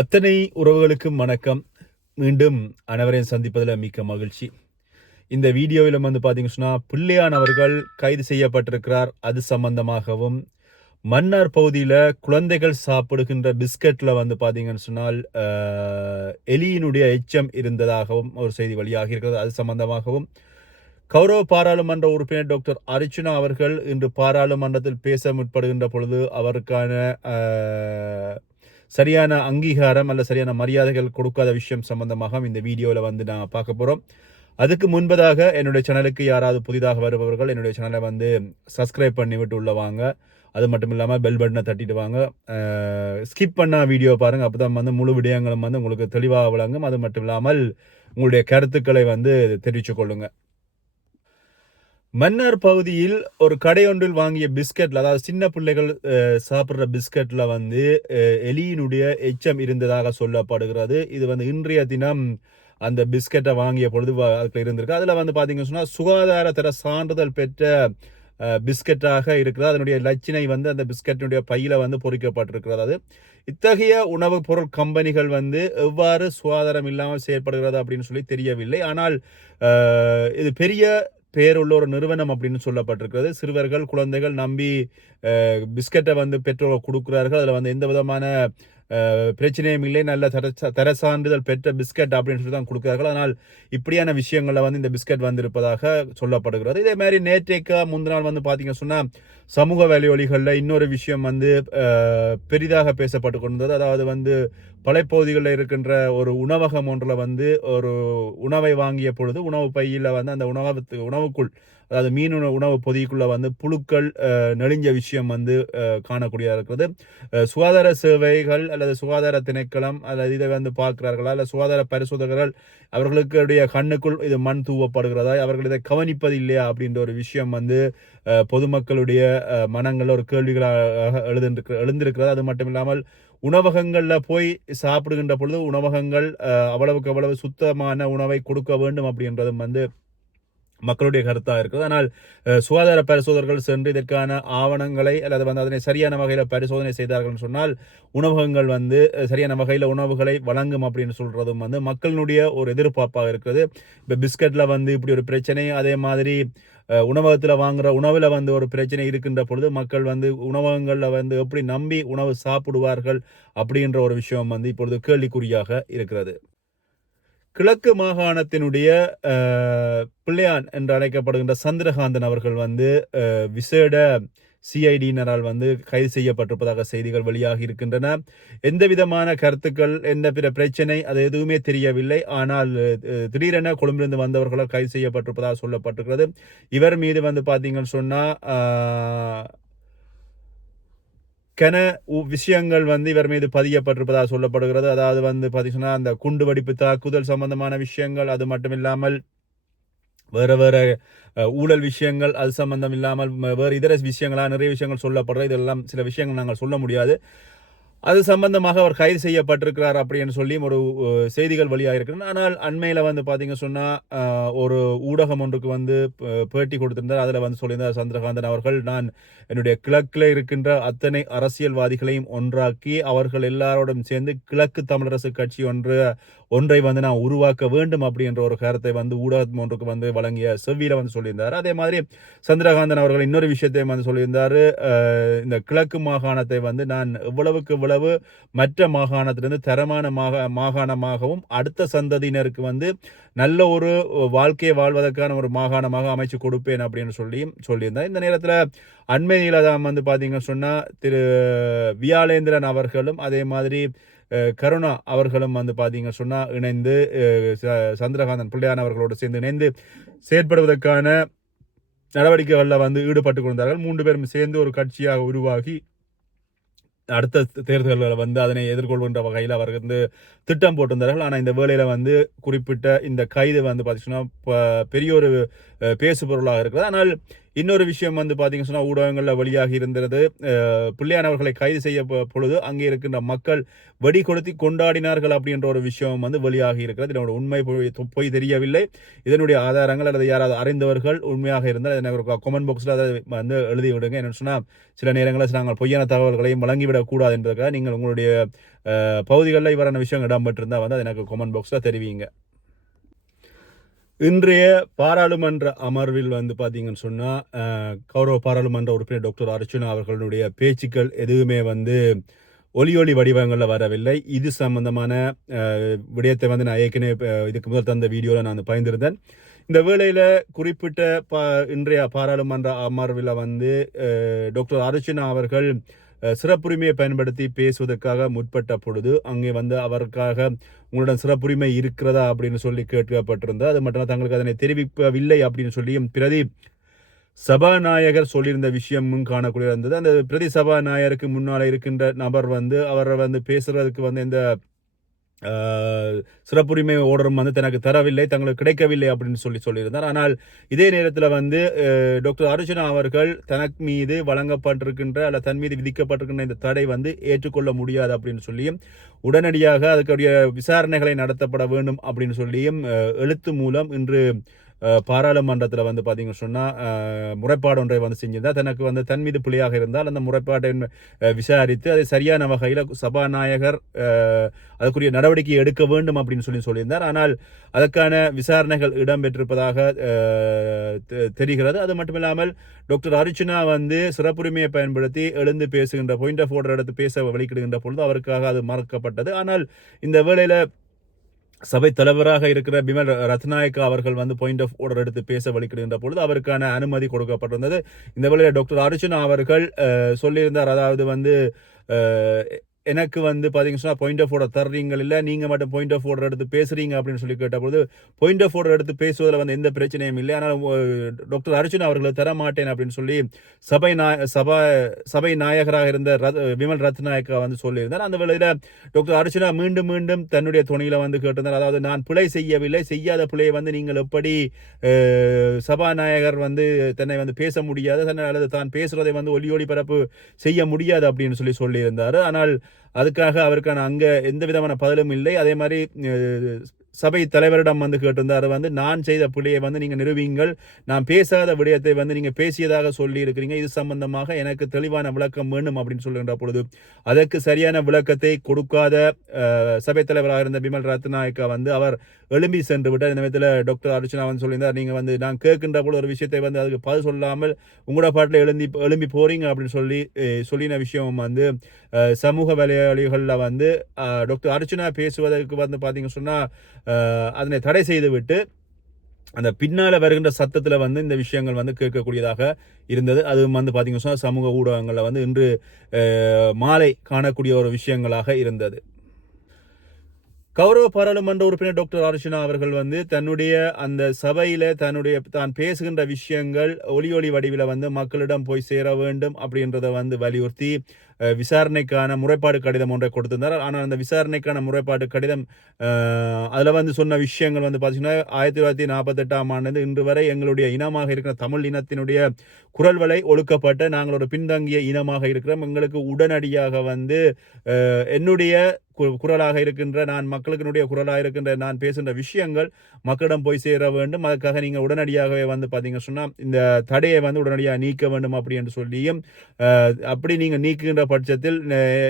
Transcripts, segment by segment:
அத்தனை உறவுகளுக்கும் வணக்கம். மீண்டும் அனைவரையும் சந்திப்பதில் மிக்க மகிழ்ச்சி. இந்த வீடியோவில் வந்து பார்த்தீங்கன்னு சொன்னால் பிள்ளையான் அவர்கள் கைது செய்யப்பட்டிருக்கிறார். அது சம்பந்தமாகவும் மன்னார் பகுதியில் குழந்தைகள் சாப்பிடுகின்ற பிஸ்கட்டில் வந்து பார்த்தீங்கன்னு சொன்னால் எலியினுடைய எச்சம் இருந்ததாகவும் ஒரு செய்தி வழியாக இருக்கிறது அது சம்பந்தமாகவும் கௌரவ பாராளுமன்ற உறுப்பினர் டாக்டர் அர்ச்சுனா அவர்கள் இன்று பாராளுமன்றத்தில் பேச முற்படுகின்ற பொழுது அவருக்கான சரியான அங்கீகாரம் அல்ல சரியான மரியாதைகள் கொடுக்காத விஷயம் சம்பந்தமாக இந்த வீடியோவில் வந்து நான் பார்க்க போகிறோம் அதுக்கு முன்பதாக என்னுடைய சேனலுக்கு யாராவது புதிதாக வருபவர்கள் என்னுடைய சேனலை வந்து சப்ஸ்கிரைப் பண்ணி விட்டு உள்ள வாங்க. அது மட்டும் இல்லாமல் பெல் பட்டனை தட்டிட்டு வாங்க. ஸ்கிப் பண்ணால் வீடியோ பாருங்கள் அப்போ தான் வந்து முழு விடயங்களும் வந்து உங்களுக்கு தெளிவாக விளங்கும். அது மட்டும் இல்லாமல் உங்களுடைய கருத்துக்களை வந்து தெரிவித்துக் கொள்ளுங்கள் மன்னார் பகுதியில் ஒரு கடை ஒன்றில் வாங்கிய பிஸ்கட்ல அதாவது சின்ன பிள்ளைகள் சாப்பிட்ற சாப்பிடுற பிஸ்கட்ல வந்து எலியினுடைய எச்சம் இருந்ததாக சொல்லப்படுகிறது. இது வந்து இன்றைய தினம் அந்த பிஸ்கட்டை வாங்கிய பொழுது வ- இருந்திருக்கு. அதில் வந்து பார்த்தீங்கன்னு சொன்னால் சுகாதாரத்தர சான்றிதழ் பெற்ற பிஸ்கட்டாக இருக்கிறது. அதனுடைய லட்சணை வந்து அந்த பிஸ்கட்டினுடைய பையில் வந்து பொறிக்கப்பட்டிருக்கிறது. அது இத்தகைய உணவுப் பொருள் கம்பெனிகள் வந்து எவ்வாறு சுகாதாரம் இல்லாமல் செயற்படுகிறது அப்படின்னு சொல்லி தெரியவில்லை. ஆனால் இது பெரிய பேருள்ள ஒரு நிறுவனம் அப்படின்னு சொல்லப்பட்டிருக்கிறது. சிறுவர்கள் குழந்தைகள் நம்பி பிஸ்கட்டை வந்து பெற்றோர் கொடுக்குறார்கள். அதில் வந்து எந்த விதமான பிரச்சனையும் இல்லை. நல்ல தர தர சான்றிதழ் பெற்ற பிஸ்கட் அப்படின்னு சொல்லி தான் கொடுக்கிறார்கள். ஆனால் இப்படியான விஷயங்களில் வந்து இந்த பிஸ்கட் வந்திருப்பதாக சொல்லப்படுகிறது. இதே மாதிரி நேற்றைக்கு முந்த நாள் வந்து பார்த்தீங்க சொன்னால் சமூக வேலையொலிகளில் இன்னொரு விஷயம் வந்து பெரிதாக பேசப்பட்டு கொண்டிருந்தது. அதாவது வந்து பலைப்பகுதிகளில் இருக்கின்ற ஒரு உணவகம் ஒன்றில் வந்து ஒரு உணவை வாங்கிய பொழுது உணவு பையில் வந்து அந்த உணவகத்து உணவுக்குள் அதாவது மீன் உணவு பொதிக்குள்ளே வந்து புழுக்கள் நெளிஞ்ச விஷயம் வந்து காணக்கூடியதாக இருக்கிறது. சுகாதார சேவைகள் அல்லது சுகாதார திணைக்களம் அல்லது இதை வந்து பார்க்கிறார்களா? அல்லது சுகாதார பரிசோதகர்கள் அவர்களுடைய கண்ணுக்குள் இது மண் தூவப்படுகிறதா? அவர்கள் இதை கவனிப்பது இல்லையா? அப்படின்ற ஒரு விஷயம் வந்து பொதுமக்களுடைய அஹ், மனங்களில் ஒரு கேள்விகளாக எழுந்திருக்க எழுந்திருக்கிறது. அது மட்டும் இல்லாமல் உணவகங்களில் போய் சாப்பிடுகின்ற பொழுது உணவகங்கள் அவ்வளவுக்கு அவ்வளவு சுத்தமான உணவை கொடுக்க வேண்டும் அப்படின்றதும் வந்து மக்களுடைய கருத்தாக இருக்குது. ஆனால் சுகாதார பரிசோதகர்கள் சென்று இதற்கான ஆவணங்களை அல்லது வந்து அதனை சரியான வகையில் பரிசோதனை செய்தார்கள்னு சொன்னால் உணவகங்கள் வந்து சரியான வகையில் உணவுகளை வழங்கும் அப்படின்னு சொல்கிறதும் வந்து மக்களினுடைய ஒரு எதிர்பார்ப்பாக இருக்குது. இப்போ பிஸ்கட்டில் வந்து இப்படி ஒரு பிரச்சனை அதே மாதிரி உணவகத்தில் வாங்குகிற உணவில் வந்து ஒரு பிரச்சனை இருக்கின்ற பொழுது மக்கள் வந்து உணவகங்களில் வந்து எப்படி நம்பி உணவு சாப்பிடுவார்கள் அப்படின்ற ஒரு விஷயம் வந்து இப்பொழுது கேள்விக்குறியாக இருக்கிறது. கிழக்கு மாகாணத்தினுடைய பிள்ளையான் என்று அழைக்கப்படுகின்ற சந்திரகாந்தன் அவர்கள் வந்து விசேட சிஐடியினரால் வந்து கைது செய்யப்பட்டிருப்பதாக செய்திகள் வெளியாகி இருக்கின்றன. எந்த விதமான கருத்துக்கள் எந்த பிற பிரச்சனை அது எதுவுமே தெரியவில்லை. ஆனால் திடீரென கொழும்பிலிருந்து வந்தவர்களால் கைது செய்யப்பட்டிருப்பதாக சொல்லப்பட்டிருக்கிறது. இவர் மீது வந்து பார்த்தீங்கன்னு சொன்னால் கன உ- விஷயங்கள் வந்து இவர் மீது பதியப்பட்டிருப்பதாக சொல்லப்படுகிறது. அதாவது வந்து பார்த்தீங்கன்னா அந்த குண்டு வெடிப்பு தாக்குதல் சம்பந்தமான விஷயங்கள் அது மட்டும் இல்லாமல் வேறு வேறு ஊழல் விஷயங்கள் அது சம்பந்தம் இல்லாமல் வேறு இதர விஷயங்களாக நிறைய விஷயங்கள் சொல்லப்படுறது இதெல்லாம் சில விஷயங்கள் நாங்கள் சொல்ல முடியாது. அது சம்பந்தமாக அவர் கைது செய்யப்பட்டிருக்கிறார் அப்படின்னு சொல்லி ஒரு செய்திகள் வெளியாக இருக்கின்றன ஆனால் அண்மையில் வந்து பார்த்தீங்க சொன்னால் ஒரு ஊடகம் ஒன்றுக்கு வந்து ப- பேட்டி கொடுத்திருந்தார். அதில் வந்து சொல்லியிருந்தார் சந்திரகாந்தன் அவர்கள் நான் என்னுடைய கிழக்கில் இருக்கின்ற அத்தனை அரசியல்வாதிகளையும் ஒன்றாக்கி அவர்கள் எல்லாரோடும் சேர்ந்து கிழக்கு தமிழரசு கட்சி ஒன்று ஒன்றை வந்து நான் உருவாக்க வேண்டும் அப்படின்ற ஒரு கருத்தை வந்து ஊடகம் ஒன்றுக்கு வந்து வழங்கிய செவ்வியில் வந்து சொல்லியிருந்தார். அதே மாதிரி சந்திரகாந்தன் அவர்கள் இன்னொரு விஷயத்தையும் வந்து சொல்லியிருந்தார். இந்த கிழக்கு மாகாணத்தை வந்து நான் எவ்வளவுக்கு எவ்வளவு மற்ற மாகாணத்திலிருந்து தரமான மாக மாகாணமாகவும் அடுத்த சந்ததியினருக்கு வந்து நல்ல ஒரு வாழ்க்கையை வாழ்வதற்கான ஒரு மாகாணமாக அமைச்சு கொடுப்பேன் அப்படின்னு சொல்லி சொல்லியிருந்தேன் இந்த நேரத்தில் அண்மையில் தான் வந்து பார்த்தீங்கன்னு சொன்னால் திரு வியாலேந்திரன் அவர்களும் அதே மாதிரி கருணா அவர்களும் வந்து பார்த்தீங்க சொன்னால் இணைந்து ச- சந்திரகாந்தன் பிள்ளையான் அவர்களோடு சேர்ந்து இணைந்து செயற்படுவதற்கான நடவடிக்கைகளில் வந்து ஈடுபட்டு கொண்டார்கள் மூன்று பேரும் சேர்ந்து ஒரு கட்சியாக உருவாகி அடுத்த தேர்தல்களை வந்து அதனை எதிர்கொள்கின்ற வகையில் அவர் வந்து திட்டம் போட்டிருந்தார்கள். ஆனால் இந்த வேலையில் வந்து குறிப்பிட்ட இந்த கைது வந்து பார்த்திங்கன்னா இப்போ பெரிய ஒரு பேசுபொருளாக பேசு பொருளாக இருக்கிறது. ஆனால் இன்னொரு விஷயம் வந்து பார்த்தீங்கன்னு சொன்னால் ஊடகங்களில் வழியாக இருந்தது. பிள்ளையானவர்களை கைது செய்ய பொழுது அங்கே இருக்கின்ற மக்கள் வெடி கொடுத்தி கொண்டாடினார்கள் அப்படின்ற ஒரு விஷயம் வந்து வெளியாகி இருக்கிறது. இதனோட உண்மை பொய் பொய் தெரியவில்லை. இதனுடைய ஆதாரங்கள் அல்லது யாராவது அறிந்தவர்கள் உண்மையாக இருந்தால் எனக்கு ஒரு கமெண்ட் பாக்ஸில் அதை வந்து எழுதி விடுங்க என்னென்னு சொன்னால் சில நேரங்களில் நாங்கள் பொய்யான தகவல்களையும் வழங்கிவிடக்கூடாது என்பதற்காக நீங்கள் உங்களுடைய பகுதிகளில் இவரான விஷயம் இடம்பெற்றிருந்தால் வந்து அதை எனக்கு கமெண்ட் பாக்ஸில் தெரிவிங்க. இன்றைய பாராளுமன்ற அமர்வில் வந்து பார்த்தீங்கன்னு சொன்னால் கௌரவ பாராளுமன்ற உறுப்பினர் டாக்டர் அர்ச்சுனா அவர்களுடைய பேச்சுக்கள் எதுவுமே வந்து ஒலி ஒளி வடிவங்களில் வரவில்லை. இது சம்பந்தமான விடயத்தை வந்து நான் ஏற்கனவே இதுக்கு முதல் தந்த வீடியோவில் நான் பயந்திருந்தேன் இந்த வேளையில் குறிப்பிட்ட பா இன்றைய பாராளுமன்ற அமர்வில் வந்து டாக்டர் அர்ச்சுனா அவர்கள் சிறப்புரிமையை பயன்படுத்தி பேசுவதற்காக முற்பட்ட பொழுது அங்கே வந்து அவருக்காக உங்களுடன் சிறப்புரிமை இருக்கிறதா அப்படின்னு சொல்லி கேட்கப்பட்டிருந்தது. அது மட்டும் தங்களுக்கு அதனை தெரிவிக்கவில்லை அப்படின்னு சொல்லியும் பிரதி சபாநாயகர் சொல்லியிருந்த விஷயமும் காணக்கூடிய இருந்தது. அந்த பிரதி சபாநாயகருக்கு முன்னால் இருக்கின்ற நபர் வந்து அவரை வந்து பேசுறதுக்கு வந்து இந்த சிறப்புரிமை ஓடரும் வந்து தனக்கு தரவில்லை தங்களுக்கு கிடைக்கவில்லை அப்படின்னு சொல்லி சொல்லியிருந்தார். ஆனால் இதே நேரத்தில் வந்து டாக்டர் அர்ஜுனா அவர்கள் தனக்கு மீது வழங்கப்பட்டிருக்கின்ற அல்ல தன் மீது விதிக்கப்பட்டிருக்கின்ற இந்த தடை வந்து ஏற்றுக்கொள்ள முடியாது அப்படின்னு சொல்லியும் உடனடியாக அதுக்குரிய விசாரணைகளை நடத்தப்பட வேண்டும் அப்படின்னு சொல்லியும் எழுத்து மூலம் இன்று பாராளுமன்றத்தில் வந்து பார்த்தீங்கன்னு சொன்னால் முறைப்பாடு ஒன்றை வந்து செஞ்சிருந்தால் தனக்கு வந்து தன் மீது புலியாக இருந்தால் அந்த முறைப்பாட்டை விசாரித்து அதை சரியான வகையில் சபாநாயகர் அதற்குரிய நடவடிக்கை எடுக்க வேண்டும் அப்படின்னு சொல்லி சொல்லியிருந்தார். ஆனால் அதற்கான விசாரணைகள் இடம்பெற்றிருப்பதாக தெ- தெரிகிறது. அது மட்டும் இல்லாமல் டாக்டர் அர்ஜுனா வந்து சிறப்புரிமையை பயன்படுத்தி எழுந்து பேசுகின்ற பாயிண்ட் ஆஃப் ஆர்டர் எடுத்து பேச வெளிக்கிடுகின்ற பொழுது அவருக்காக அது மறக்கப்பட்டது. ஆனால் இந்த வேளையில் சபை தலைவராக இருக்கிற பிமல் ரத்நாயக்கா அவர்கள் வந்து பாயிண்ட் ஆஃப் ஆர்டர் எடுத்து பேச வலிக்கிடுகின்ற பொழுது அவருக்கான அனுமதி கொடுக்கப்பட்டிருந்தது. இந்த வேளையில் டாக்டர் அர்ஜுனா அவர்கள் சொல்லியிருந்தார். அதாவது வந்து எனக்கு வந்து பார்த்தீங்க சொன்னால் பாயிண்ட் ஆஃப் ஆர்டர் தர்றீங்க இல்லை நீங்கள் மட்டும் பாயிண்ட் ஆஃப் ஆர்டர் எடுத்து பேசுகிறீங்க அப்படின்னு சொல்லி கேட்டபோது பாயிண்ட் ஆஃப் ஆர்டர் எடுத்து பேசுவதில் வந்து எந்த பிரச்சனையும் இல்லை. ஆனால் டாக்டர் அர்ஜுன் அவர்களை தர மாட்டேன் அப்படின்னு சொல்லி சபை நாய சபா சபை நாயகராக இருந்த ரத் விமல் ரத்நாயக்கா வந்து சொல்லியிருந்தார். அந்த வேளையில் டாக்டர் அர்ஜுனா மீண்டும் மீண்டும் தன்னுடைய துணையில் வந்து கேட்டிருந்தார். அதாவது நான் பிழை செய்யவில்லை செய்யாத பிழையை வந்து நீங்கள் எப்படி சபாநாயகர் வந்து தன்னை வந்து பேச முடியாது தன்னை அல்லது தான் பேசுகிறதை வந்து ஒலி ஒளி பரப்பு செய்ய முடியாது அப்படின்னு சொல்லி சொல்லியிருந்தார். ஆனால் அதுக்காக அவருக்கான அங்க எந்த விதமான பதிலும் இல்லை. அதே மாதிரி சபை தலைவரிடம் வந்து கேட்டிருந்தார் வந்து நான் செய்த பிள்ளையை வந்து நீங்கள் நிறுவீங்கள் நான் பேசாத விடயத்தை வந்து நீங்கள் பேசியதாக சொல்லி இருக்கிறீங்க இது சம்பந்தமாக எனக்கு தெளிவான விளக்கம் வேண்டும் அப்படின்னு சொல்லுகின்ற பொழுது அதற்கு சரியான விளக்கத்தை கொடுக்காத சபை தலைவராக இருந்த பிமல் ரத்நாயக்கா வந்து அவர் எழும்பி சென்று விட்டார். இந்த விதத்தில் டாக்டர் அர்ச்சனா வந்து சொல்லியிருந்தார் நீங்கள் வந்து நான் கேட்கின்ற போல ஒரு விஷயத்தை வந்து அதுக்கு பதில் சொல்லாமல் உங்களோட பாட்டில் எழுந்தி எழும்பி போறீங்க அப்படின்னு சொல்லி சொல்லின விஷயம் வந்து சமூக வலையொலிகளில் வந்து டாக்டர் அர்ச்சனா பேசுவதற்கு வந்து பார்த்தீங்க சொன்னால் அதனை தடை செய்துவிட்டு அந்த பின்னால் வருகின்ற சத்தத்தில் வந்து இந்த விஷயங்கள் வந்து கேட்கக்கூடியதாக இருந்தது. அதுவும் வந்து பார்த்திங்க சொன்னால் சமூக ஊடகங்களில் வந்து இன்று மாலை காணக்கூடிய ஒரு விஷயங்களாக இருந்தது. கௌரவ பாராளுமன்ற உறுப்பினர் டாக்டர் அர்ச்சனா அவர்கள் வந்து தன்னுடைய அந்த சபையில் தன்னுடைய தான் பேசுகின்ற விஷயங்கள் ஒலி ஒளி வடிவில் வந்து மக்களிடம் போய் சேர வேண்டும் அப்படின்றத வந்து வலியுறுத்தி விசாரணைக்கான முறைப்பாடு கடிதம் ஒன்றை கொடுத்திருந்தார். ஆனால் அந்த விசாரணைக்கான முறைப்பாடு கடிதம் அதில் வந்து சொன்ன விஷயங்கள் வந்து பார்த்திங்கன்னா ஆயிரத்தி தொள்ளாயிரத்தி நாற்பத்தெட்டாம் ஆண்டு இன்று வரை எங்களுடைய இனமாக இருக்கிற தமிழ் இனத்தினுடைய குரல் வலை ஒழுக்கப்பட்ட நாங்கள் ஒரு பின்தங்கிய இனமாக இருக்கிறோம். எங்களுக்கு உடனடியாக வந்து என்னுடைய கு- குரலாக இருக்கின்ற நான் மக்களுக்கினுடைய குரலாக இருக்கின்ற நான் பேசுகின்ற விஷயங்கள் மக்களிடம் போய் சேர வேண்டும். அதுக்காக நீங்கள் உடனடியாகவே வந்து பார்த்தீங்க சொன்னால் இந்த தடையை வந்து உடனடியாக நீக்க வேண்டும் அப்படி என்று சொல்லியும் அப்படி நீங்கள் நீக்குகின்ற பட்சத்தில்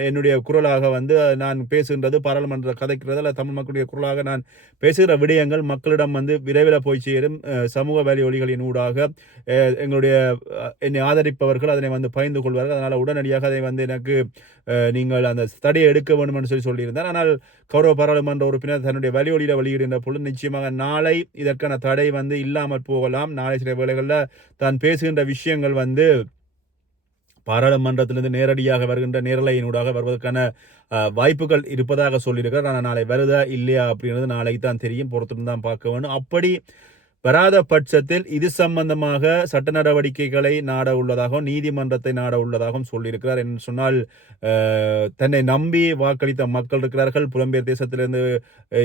என்னுடைய குரலாக வந்து நான் பேசுகின்றது பாராளுமன்ற கதைக்கிறது அல்ல தமிழ் மக்களுடைய குரலாக நான் பேசுகிற விடயங்கள் மக்களிடம் வந்து விரைவில் போய் சேரும். சமூக வேலை ஒளிகளின் ஊடாக எங்களுடைய என்னை ஆதரிப்பவர்கள் அதனை வந்து பயந்து கொள்வார்கள். அதனால் உடனடியாக அதை வந்து எனக்கு நீங்கள் அந்த தடையை எடுக்க வேண்டும் என்று சொல்லி சொல்லியிருந்தார். ஆனால் கௌரவ பாராளுமன்ற உறுப்பினர் தன்னுடைய வலியொலியில் வெளியிடுகின்ற பொழுது நிச்சயமாக நாளை இதற்கான தடை வந்து இல்லாமல் போகலாம். நாளை சில வேளைகளில் தான் பேசுகின்ற விஷயங்கள் வந்து பாராளுமன்றத்திலிருந்து நேரடியாக வருகின்ற நேரலையினூடாக வருவதற்கான வாய்ப்புகள் இருப்பதாக சொல்லியிருக்கிறார். ஆனால் நாளை வருதா இல்லையா அப்படின்றது நாளைக்கு தான் தெரியும். பொறுத்திருந்து தான் பார்க்க வேண்டும் அப்படி வராத பட்சத்தில் இது சம்பந்தமாக சட்ட நடவடிக்கைகளை நாட உள்ளதாகவும் நீதிமன்றத்தை நாட உள்ளதாகவும் சொல்லியிருக்கிறார். என்று சொன்னால் தன்னை நம்பி வாக்களித்த மக்கள் இருக்கிறார்கள். புலம்பெயர் தேசத்திலிருந்து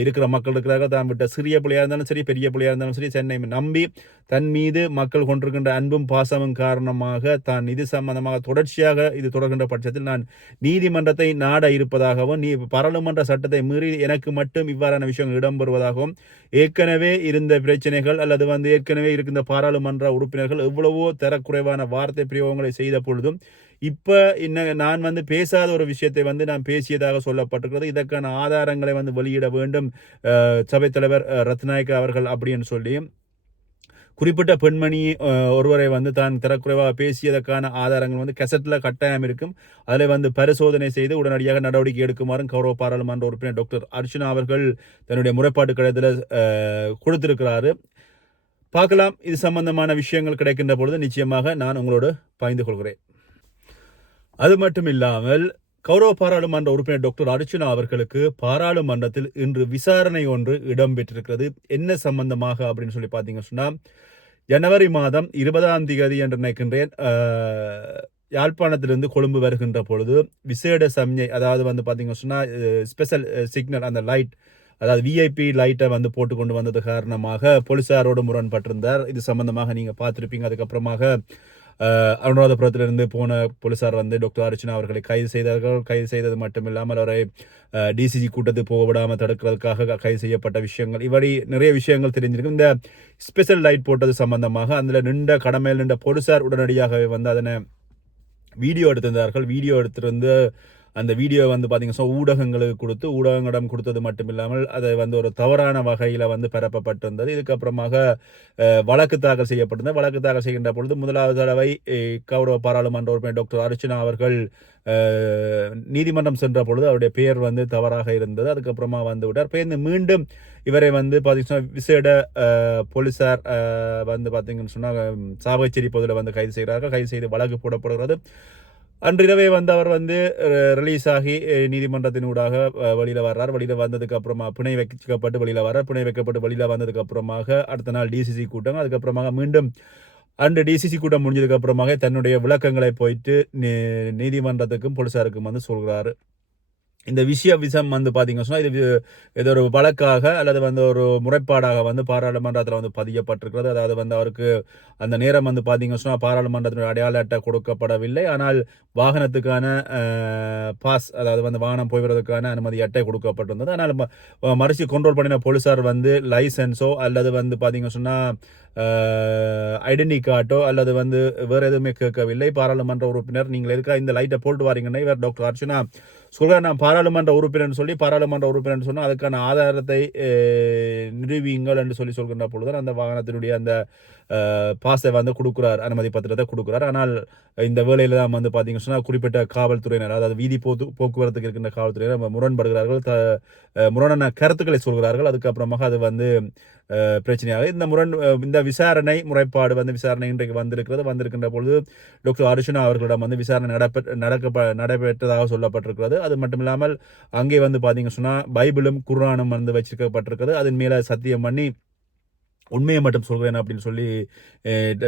இருக்கிற மக்கள் இருக்கிறார்கள். தான் விட்ட சிறிய பிள்ளையாக இருந்தாலும் சரி பெரிய பிள்ளையாக இருந்தாலும் சரி சென்னை நம்பி தன் மீது மக்கள் கொண்டிருக்கின்ற அன்பும் பாசமும் காரணமாக தான் இது சம்பந்தமாக தொடர்ச்சியாக இது தொடர்கின்ற பட்சத்தில் நான் நீதிமன்றத்தை நாட இருப்பதாகவும் நீ பாராளுமன்ற சட்டத்தை மீறி எனக்கு மட்டும் இவ்வாறான விஷயங்கள் இடம்பெறுவதாகவும் ஏற்கனவே இருந்த பிரச்சனைகள் அல்லது வந்து ஏற்கனவே இருக்கின்ற பாராளுமன்ற உறுப்பினர்கள் எவ்வளவோ தரக்குறைவான வார்த்தை பிரயோகங்களை செய்த பொழுதும் இப்போ இன்ன நான் வந்து பேசாத ஒரு விஷயத்தை வந்து நான் பேசியதாக சொல்லப்பட்டிருக்கிறது. இதற்கான ஆதாரங்களை வந்து வெளியிட வேண்டும் சபைத்தலைவர் சபைத் தலைவர் ரத்நாயக்க அவர்கள் அப்படின்னு சொல்லி குறிப்பிட்ட பெண்மணி ஒருவரை வந்து தான் தரக்குறைவாக பேசியதற்கான ஆதாரங்கள் வந்து கெசட்டில் கட்டாயம் இருக்கும். அதில் வந்து பரிசோதனை செய்து உடனடியாக நடவடிக்கை எடுக்குமாறும் கௌரவ பாராளுமன்ற உறுப்பினர் டாக்டர் அர்ச்சனா அவர்கள் தன்னுடைய முறைப்பாட்டு கடிதத்தில் கொடுத்திருக்கிறாரு. பார்க்கலாம். இது சம்பந்தமான விஷயங்கள் கிடைக்கின்ற பொழுது நிச்சயமாக நான் உங்களோடு பகிர்ந்து கொள்கிறேன். அது மட்டும் இல்லாமல் கௌரவ பாராளுமன்ற உறுப்பினர் டாக்டர் அர்ச்சுனா அவர்களுக்கு பாராளுமன்றத்தில் இன்று விசாரணை ஒன்று இடம்பெற்றிருக்கிறது. என்ன சம்பந்தமாக அப்படின்னு சொல்லி பார்த்தீங்க சொன்னா ஜனவரி மாதம் இருபதாம் தேதி என்று நினைக்கின்றேன் யாழ்ப்பாணத்திலிருந்து கொழும்பு வருகின்ற பொழுது விசேட சம்ஞை அதாவது வந்து பார்த்தீங்க சொன்னால் ஸ்பெஷல் சிக்னல் அந்த லைட் அதாவது விஐபி லைட்டை வந்து போட்டு கொண்டு வந்தது காரணமாக போலீஸாரோடு முரண்பட்டிருந்தார். இது சம்பந்தமாக நீங்கள் பார்த்துருப்பீங்க. அதுக்கப்புறமாக அனுராதபுரத்திலிருந்து போன போலீசார் வந்து டாக்டர் அர்ச்சனா அவர்களை கைது செய்தார்கள். கைது செய்தது மட்டும் இல்லாமல் அவரை டிசிஜி கூட்டத்துக்கு போக விடாமல் தடுக்கிறதுக்காக கைது செய்யப்பட்ட விஷயங்கள். இப்படி நிறைய விஷயங்கள் தெரிஞ்சிருக்கு இந்த ஸ்பெஷல் லைட் போட்டது சம்பந்தமாக அதில் நின்ற கடமையில் நின்ற போலீசார் உடனடியாகவே வந்து அதனை வீடியோ எடுத்திருந்தார்கள். வீடியோ எடுத்திருந்து அந்த வீடியோ வந்து பார்த்தீங்கன்னா ஊடகங்களுக்கு கொடுத்து ஊடகங்களிடம் கொடுத்தது மட்டும் இல்லாமல் அதை வந்து ஒரு தவறான வகையில் வந்து பரப்பப்பட்டிருந்தது. இதுக்கப்புறமாக வழக்கு தாக்கல் செய்யப்பட்டிருந்தது. வழக்கு தாக்கல் செய்கின்ற பொழுது முதலாவது தடவை கௌரவ பாராளுமன்ற உறுப்பினர் டாக்டர் அர்ச்சனா அவர்கள் நீதிமன்றம் சென்ற பொழுது அவருடைய பெயர் வந்து தவறாக இருந்தது. அதுக்கப்புறமா வந்து விட்டார். பேருந்து மீண்டும் இவரை வந்து பார்த்தீங்கன்னா விசேட போலீஸார் வந்து பார்த்தீங்கன்னு சொன்னால் சாவகச்சேரி பகுதியில் வந்து கைது செய்கிறார்கள். கைது செய்து வழக்கு போடப்படுகிறது. அன்றிரவே வந்து அவர் வந்து ரிலீஸ் ஆகி நீதிமன்றத்தினூடாக நீதிமன்றத்தின் ஊடாக வழியில் வர்றார். வெளியில வந்ததுக்கு அப்புறமா பிணை வைக்கப்பட்டு வழியில் வர்றார். பிணை வைக்கப்பட்டு வழியில் வந்ததுக்கு அப்புறமாக அடுத்த நாள் டிசிசி கூட்டம். அதுக்கப்புறமாக மீண்டும் அன்று டிசிசி கூட்டம் முடிஞ்சதுக்கு அப்புறமாக தன்னுடைய விளக்கங்களை போயிட்டு நீ- நீதிமன்றத்துக்கும் போலீஸாருக்கும் வந்து சொல்கிறாரு. இந்த விஷய விஷம் வந்து பார்த்தீங்க சொன்னால் இது வி- இது ஒரு வழக்காக அல்லது வந்து ஒரு முறைப்பாடாக வந்து பாராளுமன்றத்தில் வந்து பதியப்பட்டிருக்கிறது. அதாவது வந்து அவருக்கு அந்த நேரம் வந்து பார்த்தீங்க சொன்னால் பாராளுமன்றத்தினுடைய அடையாள அட்டை கொடுக்கப்படவில்லை. ஆனால் வாகனத்துக்கான பாஸ் அதாவது வந்து வாகனம் போய்வதற்கான அனுமதி அட்டை கொடுக்கப்பட்டிருந்தது. ஆனால் ம- கண்ட்ரோல் பண்ணின போலீசார் வந்து லைசன்ஸோ அல்லது வந்து பார்த்தீங்க சொன்னால் ஐடென்டி கார்டோ அல்லது வந்து வேறு எதுவுமே கேட்கவில்லை. பாராளுமன்ற உறுப்பினர் நீங்கள் எதுக்காக இந்த லைட்டை போட்டு வரீங்கன்னா இவர் டாக்டர் அர்ச்சனா சொல்கிறார் நான் பாராளுமன்ற உறுப்பினர் சொல்லி பாராளுமன்ற உறுப்பினர் சொன்னால் அதுக்கான ஆதாரத்தை நிறுவியுங்கள் என்று சொல்லி சொல்கின்ற பொழுது அந்த வாகனத்தினுடைய அந்த பாஸை வந்து கொடுக்குறார் அனுமதி பத்திரத்தை கொடுக்குறார். ஆனால் இந்த வேலையில் தான் வந்து பார்த்தீங்க சொன்னால் குறிப்பிட்ட காவல்துறையினர் அதாவது வீதி போது போக்குவரத்துக்கு இருக்கின்ற காவல்துறையினர் முரண்படுகிறார்கள். த முரணன முரணான கருத்துக்களை சொல்கிறார்கள். அதுக்கப்புறமாக அது வந்து பிரச்சனையாக. இந்த முரண் இந்த விசாரணை முறைப்பாடு வந்து விசாரணை இன்றைக்கு வந்திருக்கிறது. வந்திருக்கின்ற பொழுது டாக்டர் அர்ஜுனா அவர்களிடம் வந்து விசாரணை நடப்ப நடக்க நடைபெற்றதாக சொல்லப்பட்டிருக்கிறது. அது மட்டும் இல்லாமல் அங்கே வந்து பார்த்தீங்க சொன்னால் பைபிளும் குர்ஆனும் வந்து வச்சிருக்கப்பட்டிருக்கிறது. அதன் மேலே சத்தியம் பண்ணி உண்மையை மட்டும் சொல்கிறேன் அப்படின்னு சொல்லி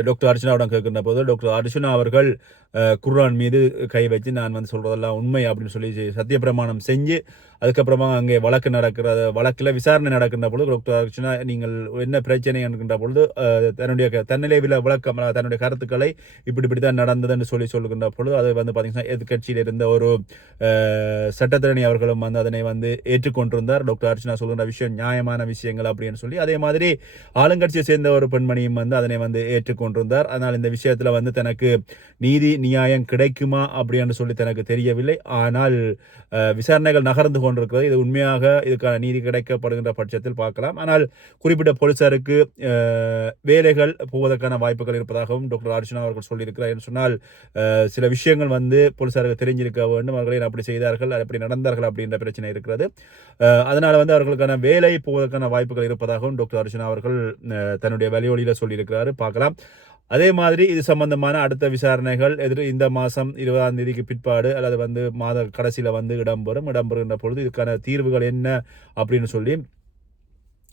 டாக்டர் அர்ச்சனாவிடம் கேட்கின்ற போது டாக்டர் அர்ச்சனா அவர்கள் குர்ஆன் மீது கை வச்சு நான் வந்து சொல்கிறதெல்லாம் உண்மை அப்படின்னு சொல்லி சத்தியப்பிரமாணம் செஞ்சு அதுக்கப்புறமா அங்கே வழக்கு நடக்கிற வழக்கில் விசாரணை நடக்கின்ற பொழுது டாக்டர் அர்ச்சனா நீங்கள் என்ன பிரச்சனை என்கின்ற பொழுது தன்னுடைய தன்னிலைவில் விளக்கம் தன்னுடைய கருத்துக்களை இப்படி இப்படி தான் நடந்ததுன்னு சொல்லி சொல்லுகின்ற பொழுது அது வந்து பார்த்திங்கன்னா எதிர்கட்சியில் இருந்த ஒரு சட்டத்திரணி அவர்களும் வந்து அதனை வந்து ஏற்றுக்கொண்டிருந்தார். டாக்டர் அர்ச்சனா சொல்கின்ற விஷயம் நியாயமான விஷயங்கள் அப்படின்னு சொல்லி அதே மாதிரி ஆளுங்கட்சியை சேர்ந்த ஒரு பெண்மணியும் வந்து அதனை வந்து ஏற்றுக்கொண்டிருந்தார். அதனால் இந்த விஷயத்தில் வந்து தனக்கு நீதி நியாயம் கிடைக்குமா அப்படின்னு சொல்லி தனக்கு தெரியவில்லை. ஆனால் விசாரணைகள் நகர்ந்து கொண்டிருக்கிறது. இது உண்மையாக இதுக்கான நீதி கிடைக்கப்படுகின்ற பட்சத்தில் பார்க்கலாம். ஆனால் குறிப்பிட்ட போலீசாருக்கு வேலைகள் போவதற்கான வாய்ப்புகள் இருப்பதாகவும் டாக்டர் அர்ச்சனா அவர்கள் சொல்லியிருக்கிறார் என்று சொன்னால் சில விஷயங்கள் வந்து போலீசாருக்கு தெரிஞ்சிருக்க வேண்டும். அவர்கள் அப்படி செய்தார்கள்? அப்படி நடந்தார்கள்? அப்படின்ற பிரச்சனை இருக்கிறது. அதனால் வந்து அவர்களுக்கான வேலை போவதற்கான வாய்ப்புகள் இருப்பதாகவும் டாக்டர் அர்ச்சனா அவர்கள் தன்னுடைய வலியொலியில சொல்லியிருக்கிறார். பார்க்கலாம். அதே மாதிரி இது சம்பந்தமான அடுத்த விசாரணைகள் எதிர் இந்த மாதம் இருபதாம் தேதிக்கு பிற்பாடு அல்லது வந்து மாத கடைசியில் வந்து இடம்பெறும் இடம்பெறுகின்ற பொழுது இதுக்கான தீர்வுகள் என்ன அப்படின்னு சொல்லி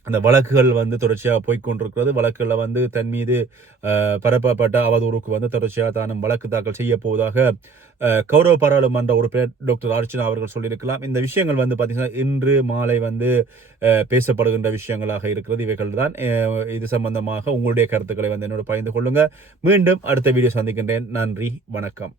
அந்த வழக்குகள் வந்து தொடர்ச்சியாக போய்க்கொண்டிருக்கிறது வழக்குகளில் வந்து தன் மீது பரப்பப்பட்ட அவதூறுக்கு வந்து தொடர்ச்சியாக தானும் வழக்கு தாக்கல் செய்ய போவதாக கௌரவ பாராளுமன்ற உறுப்பினர் டாக்டர் அர்ச்சனா அவர்கள் சொல்லியிருக்கலாம். இந்த விஷயங்கள் வந்து பார்த்தீங்கன்னா இன்று மாலை வந்து பேசப்படுகின்ற விஷயங்களாக இருக்கிறது. இவைகள் தான் இது சம்பந்தமாக உங்களுடைய கருத்துக்களை வந்து என்னோட பகிர்ந்து கொள்ளுங்கள் மீண்டும் அடுத்த வீடியோ சந்திக்கின்றேன். நன்றி வணக்கம்.